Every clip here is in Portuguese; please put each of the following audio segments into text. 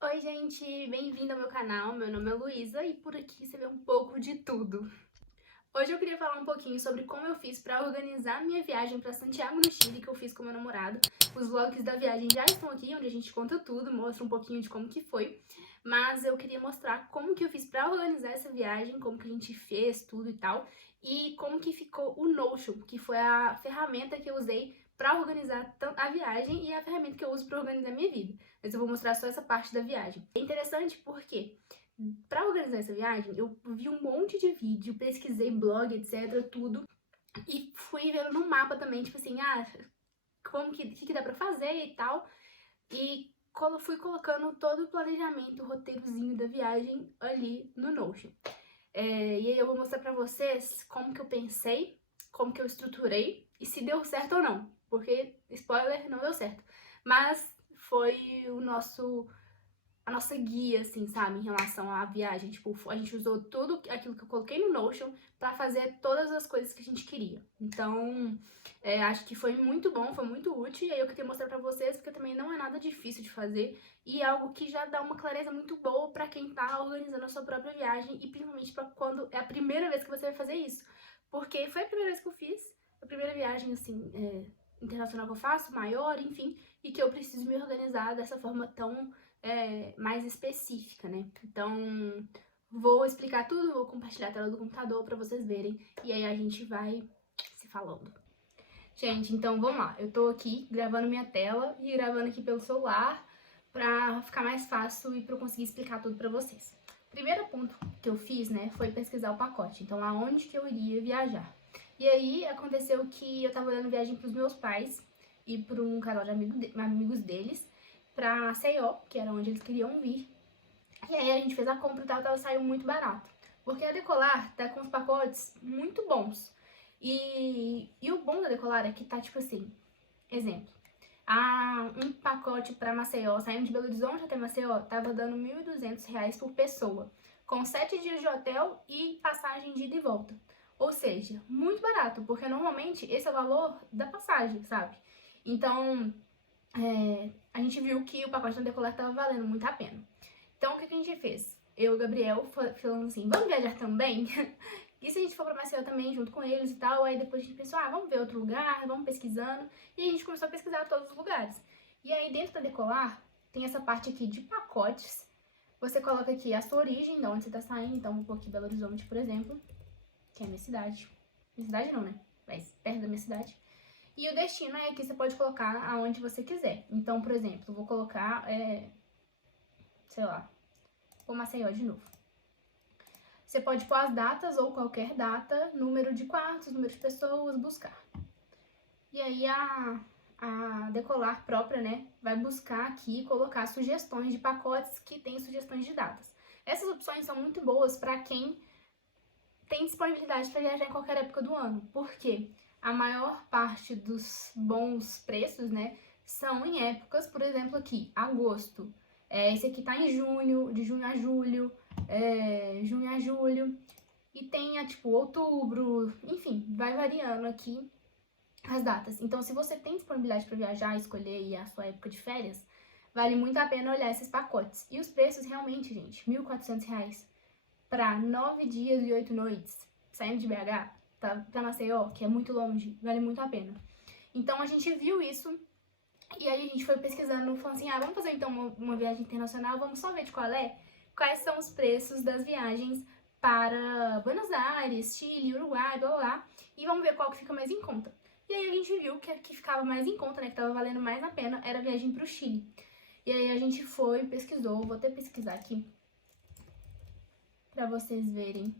Oi, gente, bem-vindo ao meu canal. Meu nome é Luísa e por aqui você vê um pouco de tudo. Hoje eu queria falar um pouquinho sobre como eu fiz para organizar minha viagem para Santiago, no Chile, que eu fiz com meu namorado. Os vlogs da viagem já estão aqui, onde a gente conta tudo, mostra um pouquinho de como que foi. Mas eu queria mostrar como que eu fiz para organizar essa viagem, como que a gente fez tudo e tal, e como que ficou o Notion, que foi a ferramenta que eu usei para organizar a viagem e a ferramenta que eu uso para organizar a minha vida. Mas eu vou mostrar só essa parte da viagem. É interessante porque para organizar essa viagem, eu vi um monte de vídeo, pesquisei blog, etc, tudo, e fui vendo no mapa também, tipo assim, como que dá pra fazer e tal, e fui colocando todo o planejamento, o roteirozinho da viagem ali no Notion. E aí eu vou mostrar pra vocês como que eu pensei, como que eu estruturei, e se deu certo ou não, porque, spoiler, não deu certo. Mas foi a nossa guia, assim, sabe, em relação à viagem. Tipo, a gente usou tudo aquilo que eu coloquei no Notion pra fazer todas as coisas que a gente queria. Então, acho que foi muito bom, foi muito útil, e aí eu queria mostrar pra vocês, porque também não é nada difícil de fazer, e é algo que já dá uma clareza muito boa pra quem tá organizando a sua própria viagem, e principalmente pra quando é a primeira vez que você vai fazer isso. Porque foi a primeira vez que eu fiz, a primeira viagem, assim, internacional que eu faço, maior, enfim, e que eu preciso me organizar dessa forma tão mais específica, né? Então, vou explicar tudo, vou compartilhar a tela do computador pra vocês verem, e aí a gente vai se falando. Gente, então vamos lá. Eu tô aqui gravando minha tela e gravando aqui pelo celular pra ficar mais fácil e pra eu conseguir explicar tudo pra vocês. Primeiro ponto que eu fiz, né, foi pesquisar o pacote. Então, aonde que eu iria viajar. E aí, aconteceu que eu tava olhando viagem pros meus pais e pra um casal de amigos deles pra Maceió, que era onde eles queriam vir. E aí a gente fez a compra e tal, saiu muito barato. Porque a Decolar tá com os pacotes muito bons. E o bom da Decolar é que tá tipo assim, exemplo, um pacote pra Maceió, saindo de Belo Horizonte até Maceió, tava dando R$ 1.200 por pessoa, com 7 dias de hotel e passagem de ida e volta. Ou seja, muito barato, porque normalmente esse é o valor da passagem, sabe? Então, a gente viu que o pacote da Decolar tava valendo muito a pena. Então, o que a gente fez? Eu e o Gabriel falando assim, vamos viajar também? E se a gente for pra Maceió também, junto com eles e tal? Aí depois a gente pensou, vamos ver outro lugar, vamos pesquisando. E a gente começou a pesquisar todos os lugares. E aí, dentro da Decolar, tem essa parte aqui de pacotes. Você coloca aqui a sua origem, de onde você tá saindo. Então, vou pôr aqui Belo Horizonte, por exemplo, que é a minha cidade. Minha cidade não, né? Mas perto da minha cidade. E o destino, aí aqui você pode colocar aonde você quiser. Então, por exemplo, vou colocar, sei lá, ou Maceió de novo. Você pode pôr as datas ou qualquer data, número de quartos, número de pessoas, buscar. E aí a Decolar própria, né, vai buscar aqui e colocar sugestões de pacotes que tem sugestões de datas. Essas opções são muito boas para quem tem disponibilidade para viajar em qualquer época do ano. Por quê? A maior parte dos bons preços, né, são em épocas, por exemplo, aqui, agosto. Esse aqui tá em junho, de junho a julho, junho a julho. E tem, tipo, outubro, enfim, vai variando aqui as datas. Então, se você tem disponibilidade para viajar, escolher aí a sua época de férias, vale muito a pena olhar esses pacotes. E os preços, realmente, gente, R$ 1.400 para 9 dias e 8 noites, saindo de BH, pra Maceió, que é muito longe, vale muito a pena. Então, a gente viu isso e aí a gente foi pesquisando, falando assim, vamos fazer então uma viagem internacional, vamos só ver de quais são os preços das viagens para Buenos Aires, Chile, Uruguai, blá blá blá, e vamos ver qual que fica mais em conta. E aí a gente viu que a que ficava mais em conta, né, que tava valendo mais a pena, era a viagem pro Chile. E aí a gente foi, pesquisou, vou até pesquisar aqui pra vocês verem.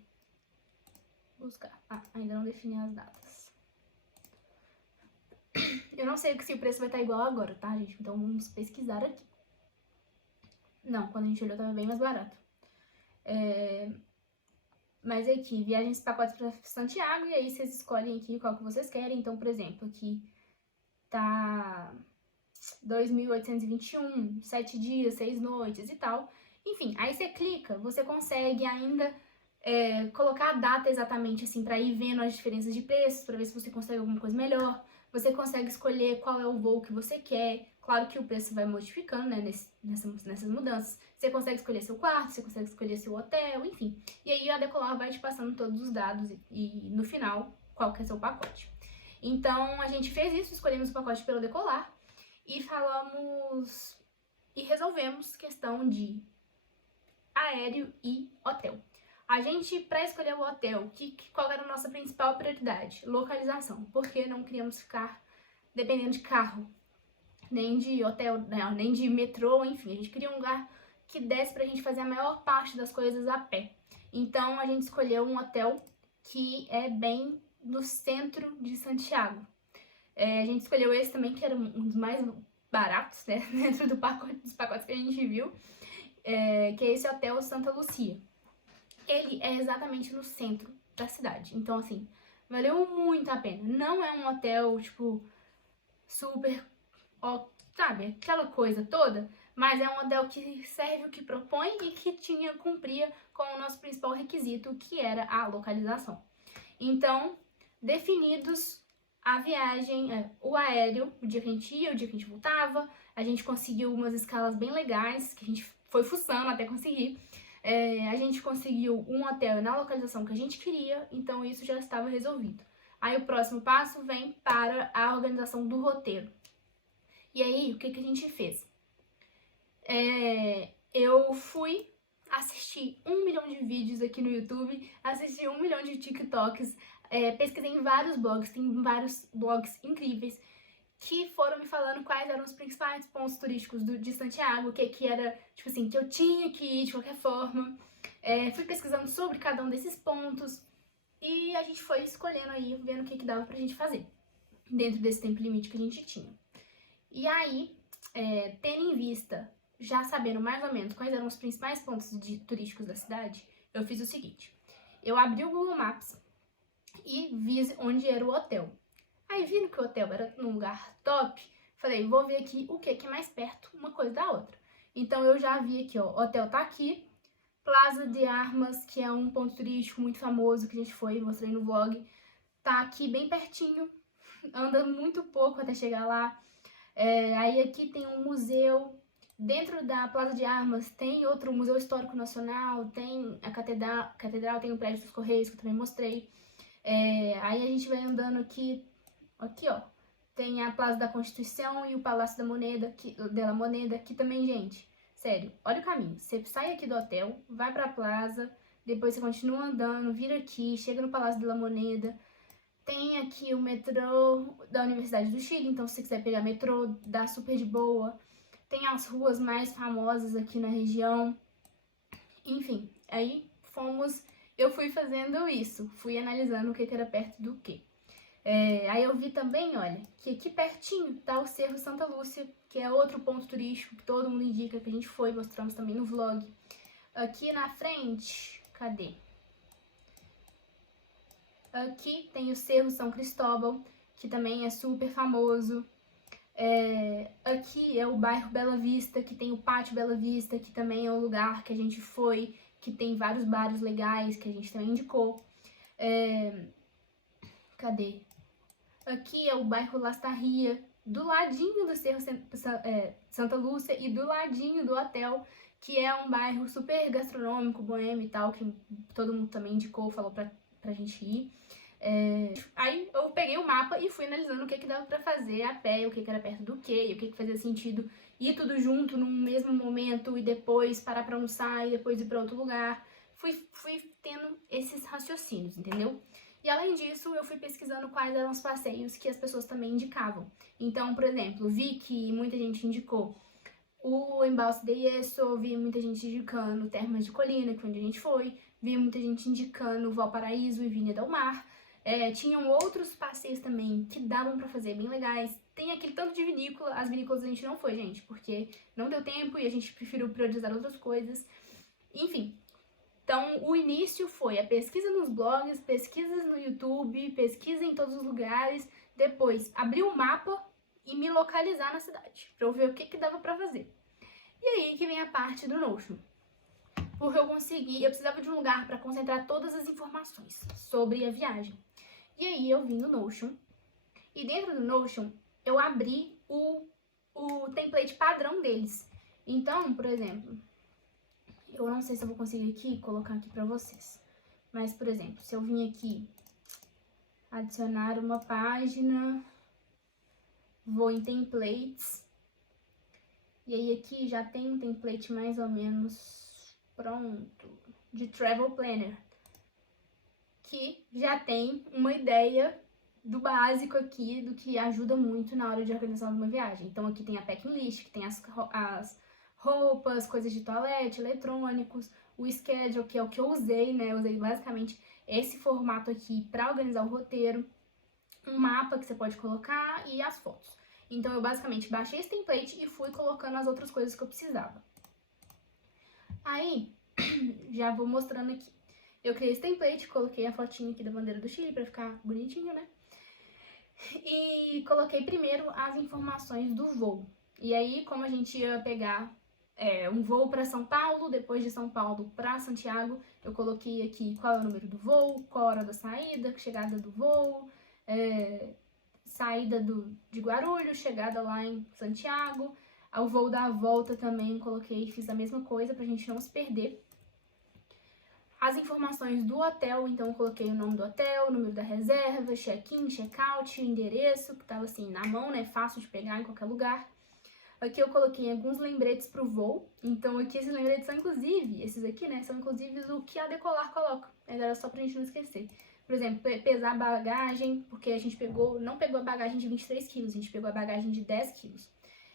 Buscar. Ainda não defini as datas. Eu não sei se o preço vai estar igual agora, tá, gente? Então vamos pesquisar aqui. Não, quando a gente olhou tava bem mais barato. Mas aqui, viagens pacotes para Santiago, e aí vocês escolhem aqui qual que vocês querem. Então, por exemplo, aqui tá 2.821, 7 dias, 6 noites e tal. Enfim, aí você clica, você consegue ainda colocar a data exatamente, assim, pra ir vendo as diferenças de preços, pra ver se você consegue alguma coisa melhor. Você consegue escolher qual é o voo que você quer. Claro que o preço vai modificando, né, nessas mudanças. Você consegue escolher seu quarto, você consegue escolher seu hotel, enfim. E aí a Decolar vai te passando todos os dados e no final, qual que é seu pacote. Então, a gente fez isso, escolhemos o pacote pelo Decolar e falamos e resolvemos questão de aéreo e hotel. A gente, para escolher o hotel, qual era a nossa principal prioridade? Localização, porque não queríamos ficar dependendo de carro, nem de hotel, nem de metrô, enfim. A gente queria um lugar que desse pra gente fazer a maior parte das coisas a pé. Então, a gente escolheu um hotel que é bem no centro de Santiago. A gente escolheu esse também, que era um dos mais baratos, né, dentro dos pacotes que a gente viu, que é esse Hotel Santa Lucia. Ele é exatamente no centro da cidade. Então, assim, valeu muito a pena. Não é um hotel, tipo, super, sabe, aquela coisa toda, mas é um hotel que serve o que propõe e que cumpria com o nosso principal requisito, que era a localização. Então, definidos a viagem, o aéreo, o dia que a gente ia, o dia que a gente voltava, a gente conseguiu umas escalas bem legais, que a gente foi fuçando até conseguir. A gente conseguiu um hotel na localização que a gente queria, então isso já estava resolvido. Aí o próximo passo vem para a organização do roteiro. E aí, o que a gente fez? Eu fui assistir 1 milhão de vídeos aqui no YouTube, assisti 1 milhão de TikToks, pesquisei em vários blogs, tem vários blogs incríveis que foram me falando quais eram os principais pontos turísticos de Santiago, o que era, tipo assim, que eu tinha que ir de qualquer forma. Fui pesquisando sobre cada um desses pontos e a gente foi escolhendo aí, vendo o que dava pra gente fazer dentro desse tempo limite que a gente tinha. E aí, tendo em vista, já sabendo mais ou menos quais eram os principais pontos turísticos da cidade, eu fiz o seguinte. Eu abri o Google Maps e vi onde era o hotel. Aí, vindo que o hotel era num lugar top, falei, vou ver aqui o que é mais perto uma coisa da outra. Então, eu já vi aqui, ó, o hotel tá aqui, Plaza de Armas, que é um ponto turístico muito famoso que a gente foi, mostrei no vlog, tá aqui bem pertinho, anda muito pouco até chegar lá. Aí aqui tem um museu, dentro da Plaza de Armas tem outro Museu Histórico Nacional, tem a Catedral, tem o Prédio dos Correios, que eu também mostrei. Aí a gente vai andando aqui, ó, tem a Plaza da Constituição e o Palácio da Moneda, que também, gente, sério, olha o caminho. Você sai aqui do hotel, vai pra plaza, depois você continua andando, vira aqui, chega no Palácio da Moneda. Tem aqui o metrô da Universidade do Chile, então se você quiser pegar metrô, dá super de boa. Tem as ruas mais famosas aqui na região. Enfim, aí eu fui fazendo isso, fui analisando o que era perto do que. Aí eu vi também, olha, que aqui pertinho tá o Cerro Santa Lúcia, que é outro ponto turístico que todo mundo indica, que a gente foi, mostramos também no vlog. Aqui na frente, cadê? Aqui tem o Cerro São Cristóbal, que também é super famoso. Aqui é o bairro Bela Vista, que tem o Pátio Bela Vista, que também é um lugar que a gente foi, que tem vários bares legais, que a gente também indicou. Cadê? Aqui é o bairro Lastarria, do ladinho do Cerro Santa Lúcia e do ladinho do hotel, que é um bairro super gastronômico, boêmio e tal, que todo mundo também indicou, falou pra gente ir. Aí eu peguei o mapa e fui analisando o que dava pra fazer a pé, o que era perto do que, o que fazia sentido ir tudo junto num mesmo momento e depois parar pra almoçar e depois ir pra outro lugar. Fui tendo esses raciocínios, entendeu? E além disso, eu fui pesquisando quais eram os passeios que as pessoas também indicavam. Então, por exemplo, vi que muita gente indicou o Embalse de Yeso, vi muita gente indicando Termas de Colina, que foi onde a gente foi, vi muita gente indicando Valparaíso e Viña del Mar. Tinham outros passeios também que davam pra fazer bem legais. Tem aquele tanto de vinícola, as vinícolas a gente não foi, gente, porque não deu tempo e a gente preferiu priorizar outras coisas. Enfim, então o início foi a pesquisa nos blogs, pesquisas no YouTube, pesquisa em todos os lugares, depois abrir o mapa e me localizar na cidade, pra eu ver o que dava pra fazer. E aí que vem a parte do Notion. Porque eu precisava de um lugar pra concentrar todas as informações sobre a viagem. E aí eu vim no Notion, e dentro do Notion eu abri o o template padrão deles. Então, por exemplo, eu não sei se eu vou conseguir aqui colocar aqui pra vocês. Mas, por exemplo, se eu vim aqui adicionar uma página, vou em templates, e aí aqui já tem um template mais ou menos pronto, de Travel Planner, que já tem uma ideia do básico aqui, do que ajuda muito na hora de organização de uma viagem. Então aqui tem a packing list, que tem as roupas, coisas de toalete, eletrônicos, o schedule, que é o que eu usei, né? Eu usei basicamente esse formato aqui para organizar o roteiro, um mapa que você pode colocar e as fotos. Então eu basicamente baixei esse template e fui colocando as outras coisas que eu precisava. Aí, já vou mostrando aqui. Eu criei esse template, coloquei a fotinha aqui da bandeira do Chile pra ficar bonitinho, né? E coloquei primeiro as informações do voo. E aí, como a gente ia pegar um voo para São Paulo, depois de São Paulo para Santiago, eu coloquei aqui qual é o número do voo, qual a hora da saída, chegada do voo, saída de Guarulhos, chegada lá em Santiago. O voo da volta também coloquei, fiz a mesma coisa pra gente não se perder. As informações do hotel, então eu coloquei o nome do hotel, o número da reserva, check-in, check-out, endereço, que tava assim na mão, né, fácil de pegar em qualquer lugar. Aqui eu coloquei alguns lembretes pro voo, então aqui esses lembretes são inclusive, esses aqui, né, são inclusive o que a Decolar coloca, mas era só pra gente não esquecer. Por exemplo, pesar a bagagem, porque a gente não pegou a bagagem de 23 quilos, a gente pegou a bagagem de 10 quilos.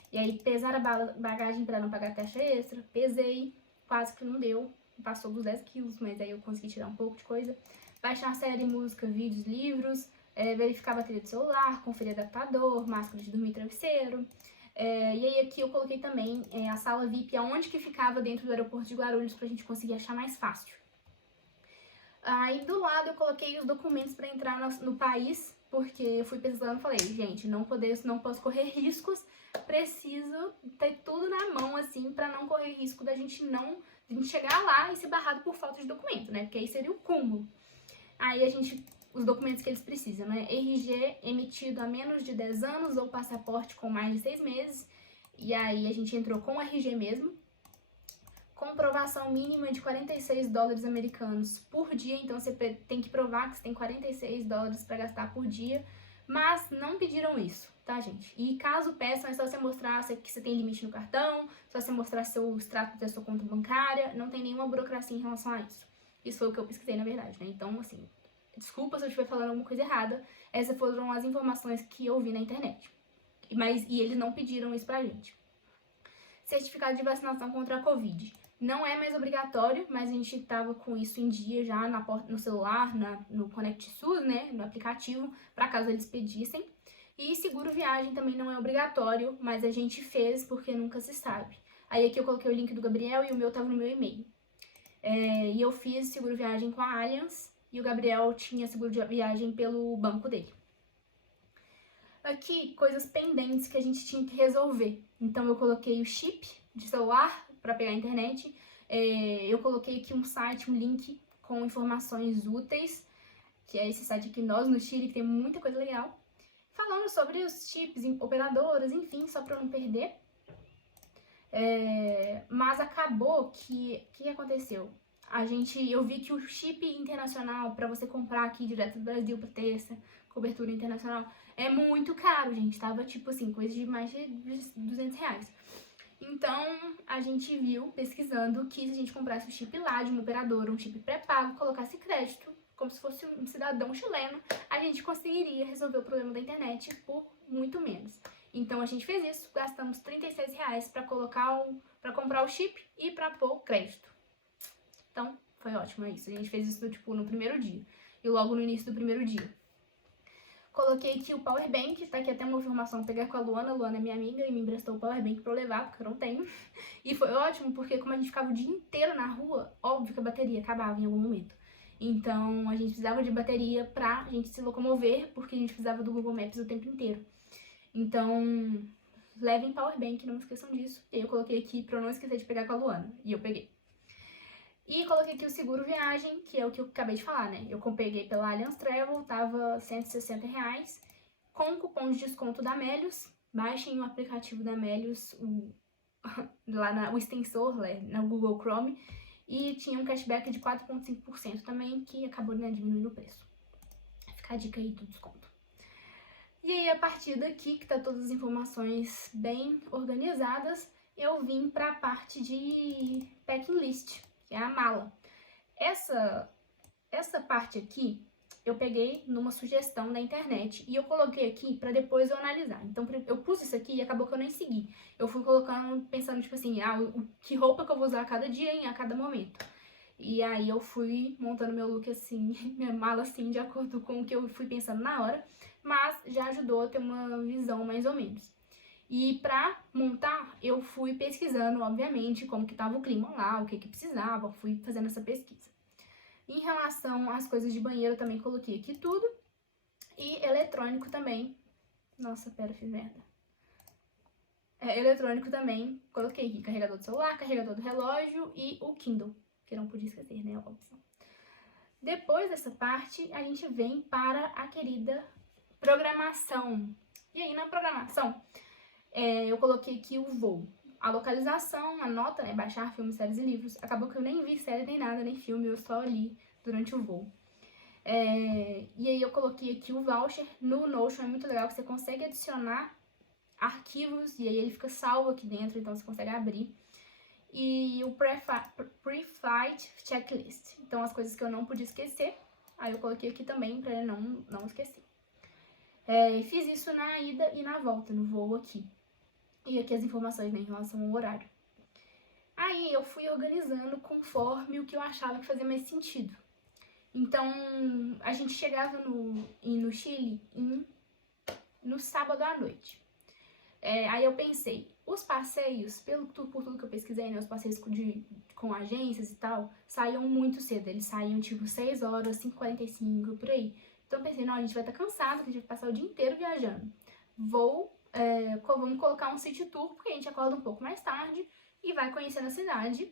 E aí pesar a bagagem pra não pagar taxa extra, pesei, quase que não deu. Passou dos 10 quilos, mas aí eu consegui tirar um pouco de coisa. Baixar série, música, vídeos, livros, verificar a bateria do celular, conferir adaptador, máscara de dormir, travesseiro. E aí aqui eu coloquei também a sala VIP, aonde que ficava dentro do aeroporto de Guarulhos, pra gente conseguir achar mais fácil. Aí do lado eu coloquei os documentos para entrar no país, porque eu fui pesquisando e falei, gente, não posso correr riscos, preciso ter tudo na mão, assim, para não correr risco da gente chegar lá e ser barrado por falta de documento, né? Porque aí seria o cúmulo. Aí os documentos que eles precisam, né? RG emitido há menos de 10 anos ou passaporte com mais de 6 meses. E aí a gente entrou com o RG mesmo. Comprovação mínima de 46 dólares americanos por dia, então você tem que provar que você tem 46 dólares para gastar por dia, mas não pediram isso, tá, gente? E caso peçam, é só você mostrar que você tem limite no cartão, só você mostrar seu extrato da sua conta bancária, não tem nenhuma burocracia em relação a isso. Isso foi o que eu pesquisei, na verdade, né? Então, assim, desculpa se eu estiver falando alguma coisa errada, essas foram as informações que eu vi na internet. E eles não pediram isso pra gente. Certificado de vacinação contra a Covid. Não é mais obrigatório, mas a gente tava com isso em dia já no celular, no Conect SUS, né, no aplicativo, para caso eles pedissem. E seguro viagem também não é obrigatório, mas a gente fez porque nunca se sabe. Aí aqui eu coloquei o link do Gabriel e o meu tava no meu e-mail. E eu fiz seguro viagem com a Allianz e o Gabriel tinha seguro de viagem pelo banco dele. Aqui, coisas pendentes que a gente tinha que resolver. Então eu coloquei o chip de celular para pegar a internet. Eu coloquei aqui um site, um link com informações úteis, que é esse site aqui, Nós no Chile, que tem muita coisa legal. Falando sobre os chips, operadoras, enfim, só para não perder. Mas acabou que... O que aconteceu? Eu vi que o chip internacional, para você comprar aqui direto do Brasil, para ter essa cobertura internacional, é muito caro, gente. Tava tipo assim, coisa de mais de 200 reais. Então, a gente viu, pesquisando, que se a gente comprasse o chip lá de uma operadora, um chip pré-pago, colocasse crédito, como se fosse um cidadão chileno, a gente conseguiria resolver o problema da internet por muito menos. Então, a gente fez isso, gastamos 36 reais para comprar o chip e para pôr crédito. Então, foi ótimo, é isso. A gente fez isso, tipo, no primeiro dia. E logo no início do primeiro dia. Coloquei aqui o powerbank, tá aqui até uma informação, pegar com a Luana. A Luana é minha amiga e me emprestou o powerbank pra eu levar, porque eu não tenho. E foi ótimo, porque como a gente ficava o dia inteiro na rua, óbvio que a bateria acabava em algum momento. Então, a gente precisava de bateria pra gente se locomover, porque a gente precisava do Google Maps o tempo inteiro. Então, levem powerbank, não esqueçam disso. E eu coloquei aqui pra eu não esquecer de pegar com a Luana. E eu peguei. E coloquei aqui o seguro viagem, que é o que eu acabei de falar, né? Eu peguei pela Allianz Travel, tava 160 reais, com cupom de desconto da Melios. baixem o aplicativo da Melius, o extensor na Google Chrome, e tinha um cashback de 4,5% também, que acabou, né, diminuindo o preço. Fica a dica aí do desconto. E aí, a partir daqui, que tá todas as informações bem organizadas, eu vim para a parte de packing list, que é a mala. Essa parte aqui, eu peguei numa sugestão da internet e eu coloquei aqui pra depois eu analisar. Então, eu pus isso aqui e acabou que eu nem segui. Eu fui colocando, pensando, tipo assim, que roupa que eu vou usar a cada dia, a cada momento. E aí eu fui montando meu look assim, minha mala assim, de acordo com o que eu fui pensando na hora. Mas já ajudou a ter uma visão mais ou menos. E pra montar, eu fui pesquisando, obviamente, como que tava o clima lá, o que precisava, fui fazendo essa pesquisa. Em relação às coisas de banheiro, eu também coloquei aqui tudo. E eletrônico também. Nossa, pera, fiz merda. Eletrônico também, coloquei aqui carregador do celular, carregador do relógio e o Kindle, que não podia esquecer, né, óbvio. Depois dessa parte, a gente vem para a querida programação. E aí, na programação, eu coloquei aqui o voo. A localização, a nota, né, baixar filmes, séries e livros. Acabou que eu nem vi série nem nada, nem filme, eu só li durante o voo. E aí eu coloquei aqui o voucher. No Notion é muito legal que você consegue adicionar arquivos e aí ele fica salvo aqui dentro, então você consegue abrir. E o pre-flight checklist. Então as coisas que eu não podia esquecer, aí eu coloquei aqui também pra não esquecer. Fiz isso na ida e na volta, no voo aqui. E aqui as informações, né, em relação ao horário. Aí eu fui organizando conforme o que eu achava que fazia mais sentido. Então, a gente chegava no Chile no sábado à noite. Aí eu pensei, os passeios, por tudo que eu pesquisei, né, os passeios com agências e tal, saíam muito cedo. Eles saíam tipo 6 horas, 5h45, por aí. Então eu pensei, não, a gente vai estar cansado, que a gente vai passar o dia inteiro viajando. Vamos colocar um city tour, porque a gente acorda um pouco mais tarde e vai conhecendo a cidade.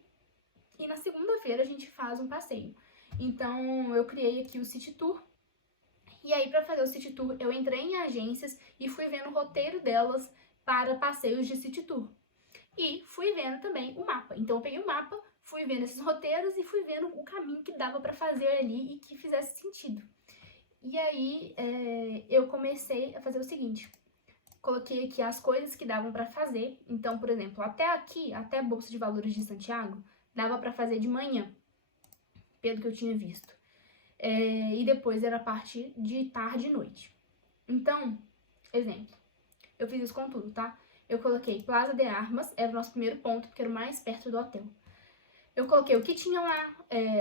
E na segunda-feira a gente faz um passeio. Então eu criei aqui o city tour. E aí, pra fazer o city tour, eu entrei em agências e fui vendo o roteiro delas para passeios de city tour. E fui vendo também o mapa. Então eu peguei o mapa, fui vendo esses roteiros e fui vendo o caminho que dava pra fazer ali e que fizesse sentido. E aí eu comecei a fazer o seguinte. Coloquei aqui as coisas que davam pra fazer. Então, por exemplo, até aqui, até a Bolsa de Valores de Santiago, dava pra fazer de manhã, pelo que eu tinha visto. E depois era a parte de tarde e noite. Então, exemplo, eu fiz isso com tudo, tá? Eu coloquei Plaza de Armas, era o nosso primeiro ponto, porque era o mais perto do hotel. Eu coloquei o que tinha lá,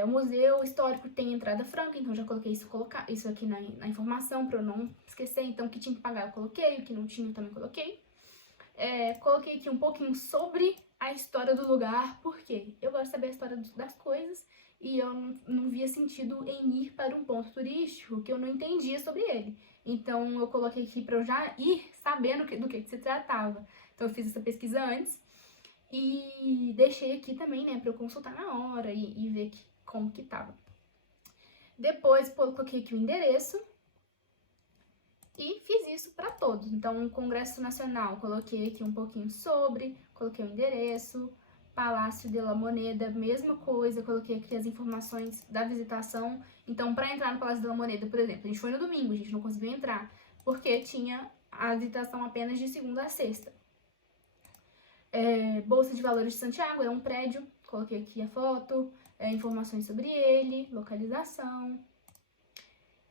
o museu histórico tem entrada franca, então já coloquei isso aqui na informação pra eu não esquecer. Então, o que tinha que pagar eu coloquei, o que não tinha eu também coloquei. Coloquei aqui um pouquinho sobre a história do lugar, porque eu gosto de saber a história das coisas e eu não via sentido em ir para um ponto turístico que eu não entendia sobre ele. Então, eu coloquei aqui pra eu já ir sabendo do que se tratava. Então, eu fiz essa pesquisa antes. E deixei aqui também, né, pra eu consultar na hora e ver como que tava. Depois, coloquei aqui o endereço e fiz isso pra todos. Então, o Congresso Nacional, coloquei aqui um pouquinho sobre, coloquei o endereço. Palácio de la Moneda, mesma coisa, coloquei aqui as informações da visitação. Então, pra entrar no Palácio de la Moneda, por exemplo, a gente foi no domingo, a gente não conseguiu entrar, porque tinha a visitação apenas de segunda a sexta. Bolsa de Valores de Santiago, é um prédio, coloquei aqui a foto, informações sobre ele, localização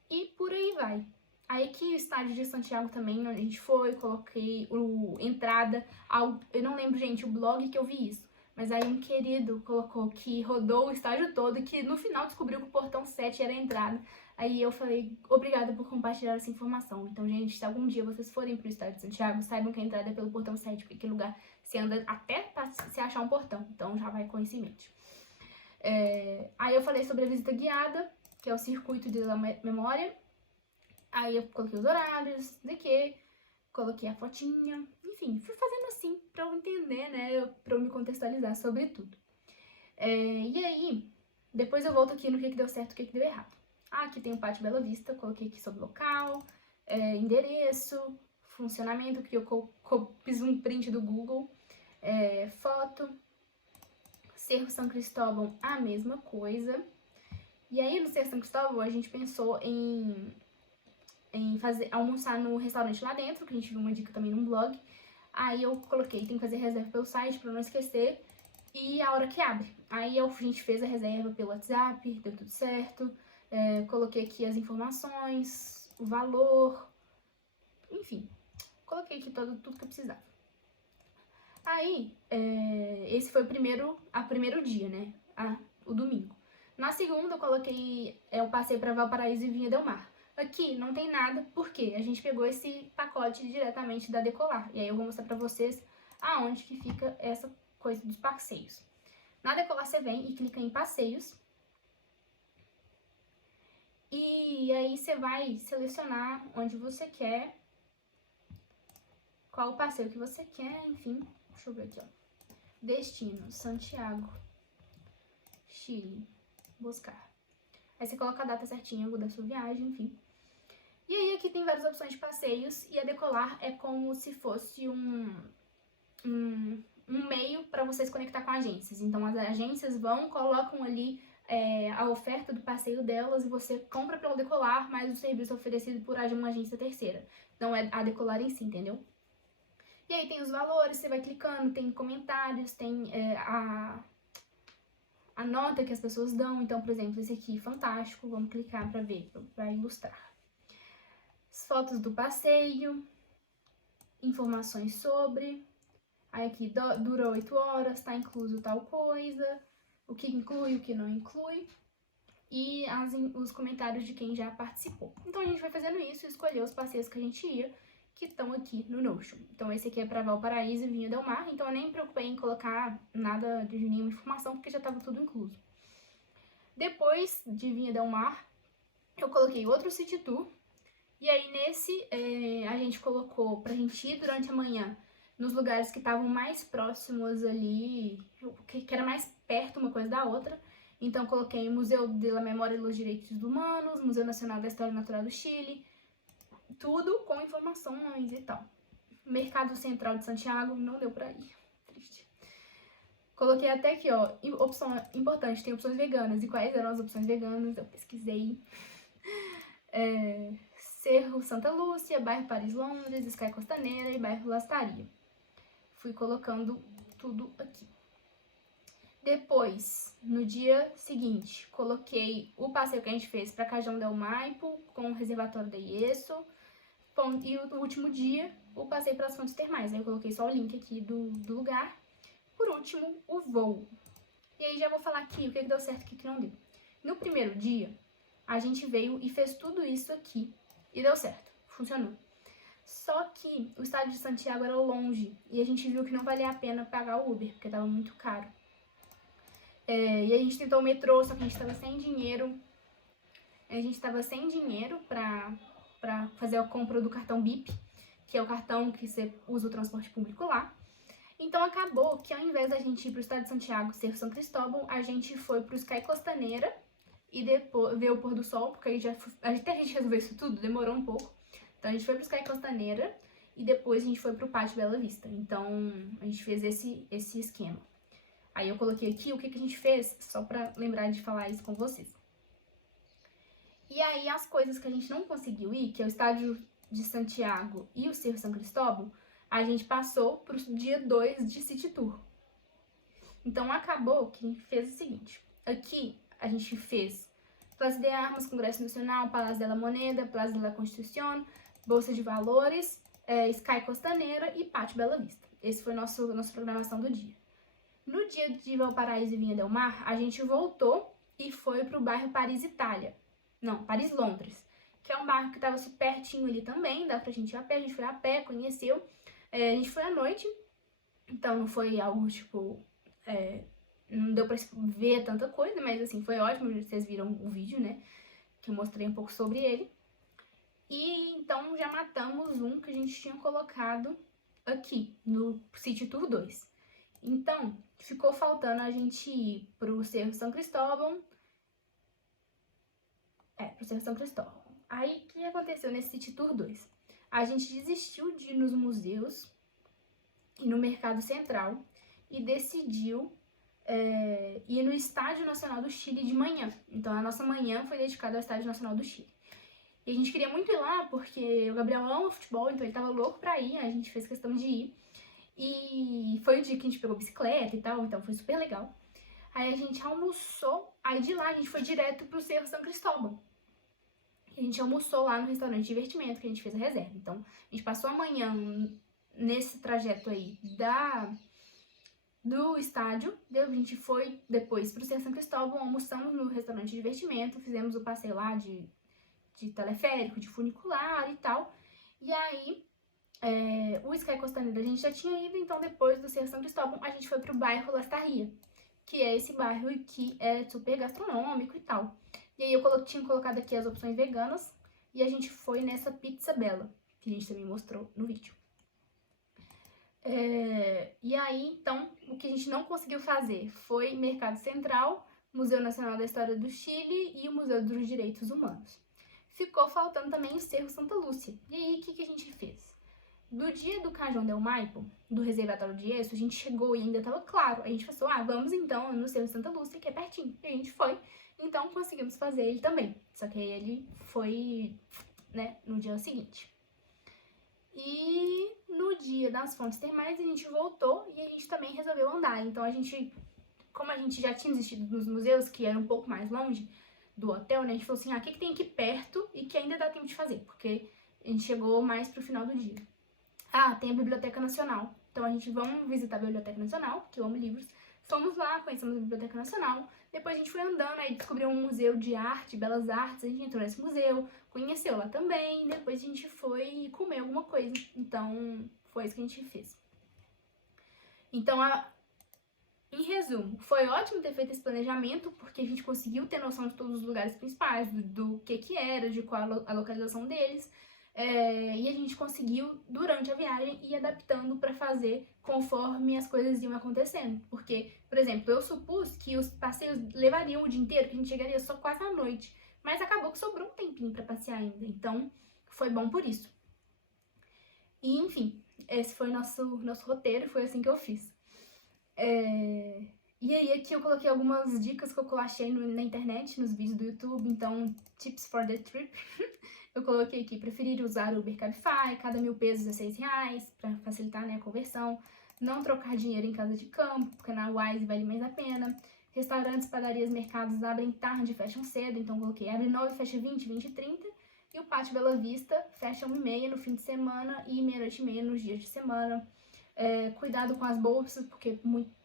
e por aí vai. Aí aqui o estádio de Santiago também, onde a gente foi, coloquei entrada, eu não lembro, gente, o blog que eu vi isso, mas aí um querido colocou que rodou o estádio todo e que no final descobriu que o portão 7 era a entrada. Aí eu falei, obrigada por compartilhar essa informação. Então, gente, se algum dia vocês forem pro estádio de Santiago, saibam que a entrada é pelo portão 7, porque aquele lugar você anda até pra se achar um portão. Então, já vai com isso em mente. Aí eu falei sobre a visita guiada, que é o circuito de la memória. Aí eu coloquei os horários, coloquei a fotinha, enfim, fui fazendo assim pra eu entender, né, pra eu me contextualizar sobre tudo. E aí, depois eu volto aqui no que deu certo e o que deu errado. Aqui tem o Pátio Bela Vista, coloquei aqui sobre o local, endereço, funcionamento, que eu fiz um print do Google, foto. Cerro São Cristóvão, a mesma coisa. E aí, no Cerro São Cristóvão, a gente pensou em almoçar no restaurante lá dentro, que a gente viu uma dica também num blog. Aí eu coloquei, tem que fazer reserva pelo site pra não esquecer, e a hora que abre. Aí a gente fez a reserva pelo WhatsApp, deu tudo certo. Coloquei aqui as informações, o valor, enfim, coloquei aqui tudo que eu precisava. Aí, esse foi o primeiro dia, né? O domingo. Na segunda, eu passei pra Valparaíso e Vinha Del Mar. Aqui não tem nada, porque a gente pegou esse pacote diretamente da Decolar. E aí eu vou mostrar pra vocês aonde que fica essa coisa dos passeios. Na Decolar você vem e clica em passeios. E aí você vai selecionar onde você quer, qual o passeio que você quer, enfim. Deixa eu ver aqui, ó. Destino, Santiago, Chile, buscar. Aí você coloca a data certinha da sua viagem, enfim. E aí aqui tem várias opções de passeios, e a Decolar é como se fosse um meio para você se conectar com agências. Então as agências colocam ali a oferta do passeio delas, e você compra pelo Decolar, mas o serviço é oferecido por uma agência terceira. Não é a Decolar em si, entendeu? E aí tem os valores, você vai clicando, tem comentários, tem a nota que as pessoas dão. Então, por exemplo, esse aqui, fantástico, vamos clicar para ver, para ilustrar. As fotos do passeio, informações sobre, aí aqui dura 8 horas, tá incluso tal coisa, o que inclui, o que não inclui, e os comentários de quem já participou. Então a gente vai fazendo isso e escolher os passeios que a gente ia, que estão aqui no Notion. Então esse aqui é para Valparaíso e Vinha Del Mar, então eu nem me preocupei em colocar nada de nenhuma informação, porque já estava tudo incluso. Depois de Vinha Del Mar, eu coloquei outro City Tour, e aí nesse a gente colocou pra gente ir durante a manhã nos lugares que estavam mais próximos ali, que era mais perto uma coisa da outra. Então coloquei Museu de la Memória e los Direitos Humanos, Museu Nacional da História Natural do Chile, tudo com informações e tal. Mercado Central de Santiago, não deu pra ir, triste. Coloquei até aqui, ó, opção importante, tem opções veganas. E quais eram as opções veganas? Eu pesquisei. Cerro Santa Lúcia, bairro Paris Londres, Sky Costaneira e bairro Lastaria. Fui colocando tudo aqui. Depois, no dia seguinte, coloquei o passeio que a gente fez para Cajão del Maipo, com o reservatório da Ieso. E o último dia, o passeio para as fontes termais. Aí eu coloquei só o link aqui do lugar. Por último, o voo. E aí já vou falar aqui o que deu certo e o que não deu. No primeiro dia, a gente veio e fez tudo isso aqui. E deu certo, funcionou. Só que o estádio de Santiago era longe, e a gente viu que não valia a pena pagar o Uber, porque tava muito caro. E a gente tentou o metrô, só que a gente tava sem dinheiro. A gente tava sem dinheiro pra fazer a compra do cartão BIP, que é o cartão que você usa o transporte público lá. Então acabou que ao invés da gente ir pro estádio de Santiago, Cerro São Cristóvão, a gente foi pro Sky Costaneira e depois ver o pôr do sol, porque aí até a gente resolveu isso tudo, demorou um pouco. Então a gente foi pro Sky Costaneira e depois a gente foi pro Pátio Bela Vista. Então a gente fez esse esquema. Aí eu coloquei aqui o que a gente fez, só pra lembrar de falar isso com vocês. E aí as coisas que a gente não conseguiu ir, que é o estádio de Santiago e o Cerro São Cristóvão, a gente passou pro dia 2 de City Tour. Então acabou que a gente fez o seguinte. Aqui a gente fez Plaza de Armas, Congresso Nacional, Palácio de la Moneda, Plaza de la Constitución, Bolsa de Valores, Sky Costaneira e Pátio Bela Vista. Esse foi nossa programação do dia. No dia de Valparaíso e Vinha Del Mar, a gente voltou e foi pro bairro Paris Itália. Não, Paris Londres, que é um bairro que estava pertinho ali também, dá pra gente ir a pé, a gente foi a pé, conheceu. A gente foi à noite, então não foi algo tipo... não deu pra ver tanta coisa, mas assim, foi ótimo, vocês viram o vídeo, né, que eu mostrei um pouco sobre ele. E então já matamos um que a gente tinha colocado aqui, no City Tour 2. Então, ficou faltando a gente ir pro Cerro São Cristóvão. Pro Cerro São Cristóvão. Aí, o que aconteceu nesse City Tour 2? a gente desistiu de ir nos museus e no Mercado Central e decidiu ir no Estádio Nacional do Chile de manhã. Então a nossa manhã foi dedicada ao Estádio Nacional do Chile. E a gente queria muito ir lá porque o Gabriel ama futebol, então ele tava louco pra ir, a gente fez questão de ir. E foi o dia que a gente pegou bicicleta e tal, então foi super legal. Aí a gente almoçou, aí de lá a gente foi direto pro Cerro São Cristóbal. A gente almoçou lá no restaurante de divertimento que a gente fez a reserva. Então a gente passou a manhã nesse trajeto aí do estádio, a gente foi depois pro Cerro São Cristóbal, almoçamos no restaurante de divertimento, fizemos o passeio lá de teleférico, de funicular e tal. E aí, o Sky Costaneira a gente já tinha ido, então depois do Cerro São Cristóvão, a gente foi pro bairro Lastarria, que é esse bairro que é super gastronômico e tal. E aí eu tinha colocado aqui as opções veganas, e a gente foi nessa Pizza Bella, que a gente também mostrou no vídeo. E aí, então, o que a gente não conseguiu fazer foi Mercado Central, Museu Nacional da História do Chile e o Museu dos Direitos Humanos. Ficou faltando também o Cerro Santa Lúcia. E aí, o que a gente fez? No dia do Cajón del Maipo, do reservatório de Ieso, a gente chegou e ainda estava claro. A gente pensou, vamos então no Cerro Santa Lúcia, que é pertinho. E a gente foi, então conseguimos fazer ele também. Só que aí ele foi, no dia seguinte. E no dia das fontes termais, a gente voltou e a gente também resolveu andar. Então como a gente já tinha desistido dos museus, que era um pouco mais longe do hotel, né? A gente falou assim, o que tem aqui perto e que ainda dá tempo de fazer, porque a gente chegou mais pro final do dia. Tem a Biblioteca Nacional. Então a gente vamos visitar a Biblioteca Nacional, que eu amo livros. Fomos lá, conhecemos a Biblioteca Nacional. Depois a gente foi andando, aí descobriu um museu de arte, belas artes. A gente entrou nesse museu, conheceu lá também. Depois a gente foi comer alguma coisa. Então foi isso que a gente fez. Então, em resumo, foi ótimo ter feito esse planejamento, porque a gente conseguiu ter noção de todos os lugares principais, do que era, de qual a localização deles. E a gente conseguiu, durante a viagem, ir adaptando para fazer conforme as coisas iam acontecendo. Porque, por exemplo, eu supus que os passeios levariam o dia inteiro, que a gente chegaria só quase à noite. Mas acabou que sobrou um tempinho para passear ainda, então foi bom por isso. E, enfim, esse foi nosso roteiro, foi assim que eu fiz. E aí aqui eu coloquei algumas dicas que eu achei na internet, nos vídeos do YouTube, então, tips for the trip. Eu coloquei aqui, preferir usar o Uber Cabify, cada 1.000 pesos é R$6, para facilitar, a conversão. Não trocar dinheiro em casa de campo, porque na Wise vale mais a pena. Restaurantes, padarias, mercados abrem tarde e fecham cedo, então coloquei abre 9, fecha 20, 20 e 30. E o Pátio Bela Vista fecha 1h30 no fim de semana e meia-noite e meia nos dias de semana. Cuidado com as bolsas, porque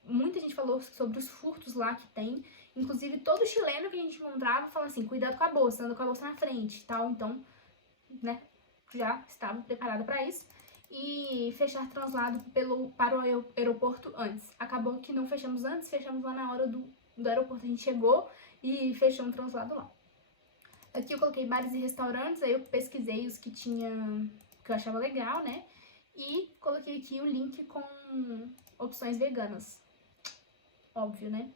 muita gente falou sobre os furtos lá que tem. Inclusive, todo chileno que a gente encontrava fala assim, cuidado com a bolsa, anda com a bolsa na frente e tal. Então, já estava preparada para isso. E fechar translado para o aeroporto antes. Acabou que não fechamos antes, fechamos lá na hora do aeroporto. A gente chegou e fechou um translado lá. Aqui eu coloquei bares e restaurantes, aí eu pesquisei os que eu achava legal, né? E coloquei aqui o link com opções veganas. Óbvio, né?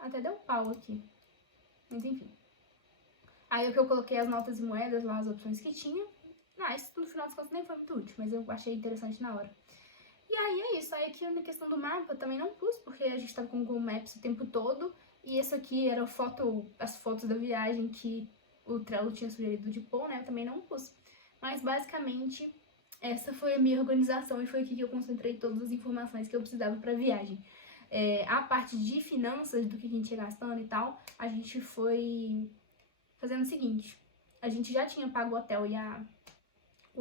Até deu pau aqui. Mas enfim. Aí eu coloquei as notas e moedas lá, as opções que tinha. Isso no final das contas nem foi muito útil, mas eu achei interessante na hora. E aí é isso. Aí aqui na questão do mapa eu também não pus, porque a gente tava com o Google Maps o tempo todo. E esse aqui era as fotos da viagem que o Trello tinha sugerido de pôr, né? Eu também não pus. Mas basicamente essa foi a minha organização e foi aqui que eu concentrei todas as informações que eu precisava pra viagem. A parte de finanças, do que a gente ia gastando e tal, a gente foi fazendo o seguinte. A gente já tinha pago o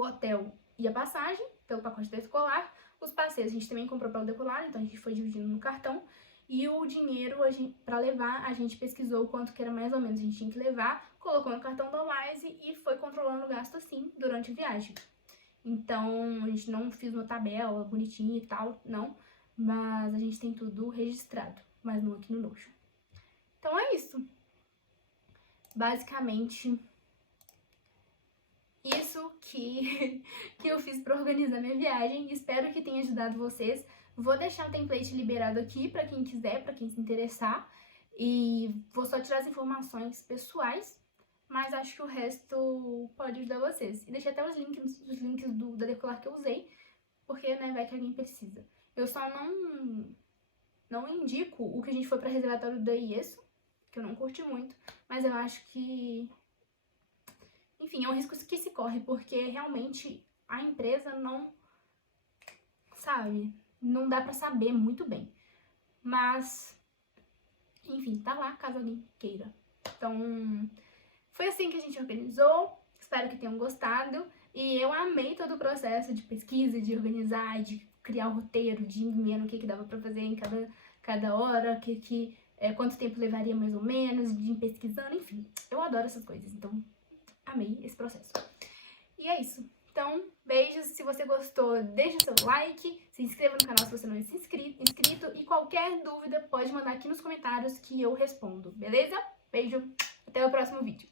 hotel e a passagem pelo pacote da escolar. Os passeios a gente também comprou pelo decolar, então a gente foi dividindo no cartão. E o dinheiro para levar, a gente pesquisou quanto que era mais ou menos a gente tinha que levar, colocou no cartão da Wise e foi controlando o gasto assim durante a viagem. Então, a gente não fez uma tabela bonitinha e tal, não. Mas a gente tem tudo registrado, mas não aqui no Notion. Então é isso. Basicamente, isso que eu fiz para organizar minha viagem. Espero que tenha ajudado vocês. Vou deixar o template liberado aqui para quem quiser, para quem se interessar. E vou só tirar as informações pessoais, mas acho que o resto pode ajudar vocês. E deixei até os links da decolar que eu usei, porque, né, vai que alguém precisa. Eu só não indico o que a gente foi pra reservatório da IESO, que eu não curti muito, mas eu acho que... Enfim, é um risco que se corre, porque realmente a empresa não... Sabe? Não dá pra saber muito bem. Mas, enfim, tá lá caso alguém queira. Então, foi assim que a gente organizou. Espero que tenham gostado. E eu amei todo o processo de pesquisa, de organizar, de criar o roteiro, de ir vendo o que dava pra fazer em cada hora, quanto tempo levaria mais ou menos, de ir pesquisando, enfim. Eu adoro essas coisas, então amei esse processo. E é isso. Então, beijos. Se você gostou, deixa seu like, se inscreva no canal se você não é inscrito e qualquer dúvida pode mandar aqui nos comentários que eu respondo, beleza? Beijo, até o próximo vídeo.